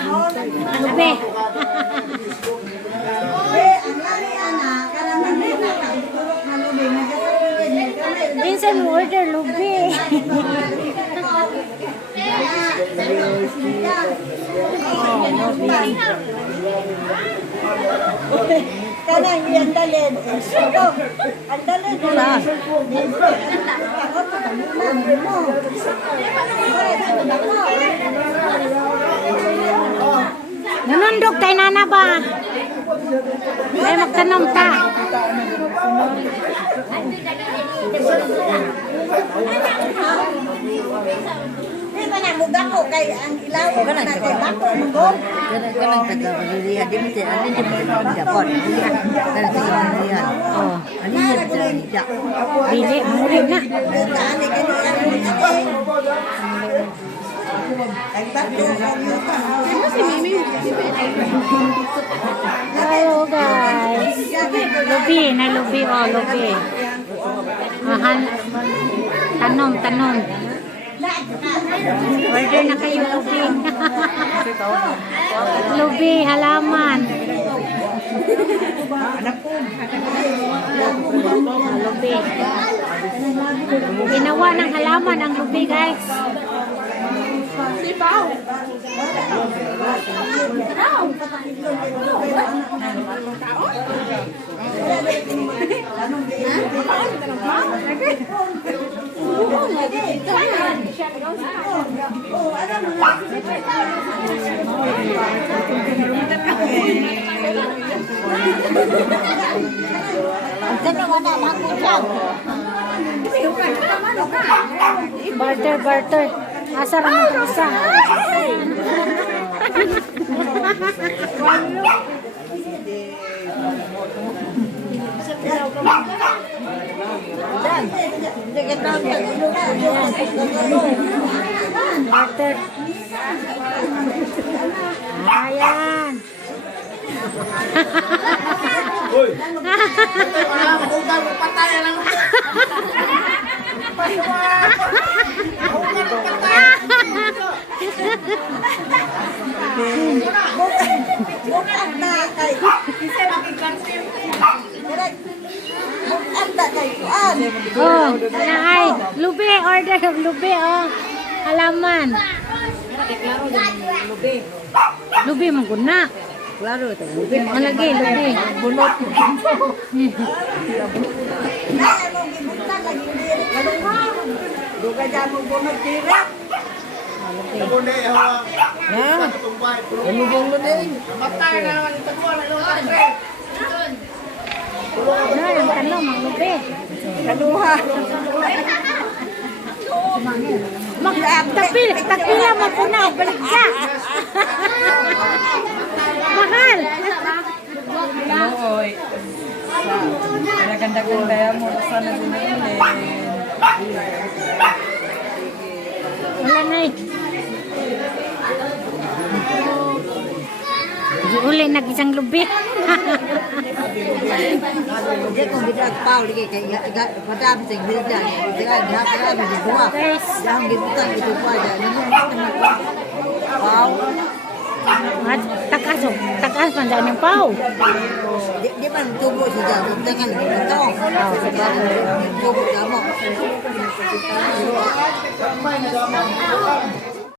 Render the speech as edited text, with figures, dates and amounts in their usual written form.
Lubi. Minsan mo order lubi. Kanang yung dalin. Ito. Ang dalin. Nanundok tayo nana ba? May magtanong ta. Di ba na muda ko kay ang ilaw ko na kay bako mo. Kanang taga-Maria, di mo siya, ano di mo dapat. Kanang taga-Maria. Oh, Ano niya siya? dili muli na. Dali kani ang ay bako ano si Mimi? Hello guys. Lubi na lubi oh lubi. Tanong. Order na kayo lubi. Lubi, halaman. Lubi. Ginawa ng halaman ang lubi guys. Barter. Asar naman isa. Barter. Ayan. Bukan na kay isa makiklansin. Bukan na kay kuan. Oh, naay. Lubi, order of lubi, oh. Halaman. Lubi man guna. Klaro ito. Lubi. Malagi, lubi. Bunot. Na ano gibutan lagi diri. Duga dyan mo bunot diri. Ha? Lumubong mo din. Na, ang tanong, ang lubi. Kaduha. Takpila mo po na, balik ka. Mahal. Oy. Ganda-ganda mo sana dinilin. Wala na eh. Uli na isang lubi. Dia kung bidak pau lagi kayak pada bisa bidak dengan dia pada bisa dua. Guys, Jangan gibutan gitu aja. Pau. takas man dyan yung pau. Dia kan tubuh saja, jangan betul. Tubuh kamu.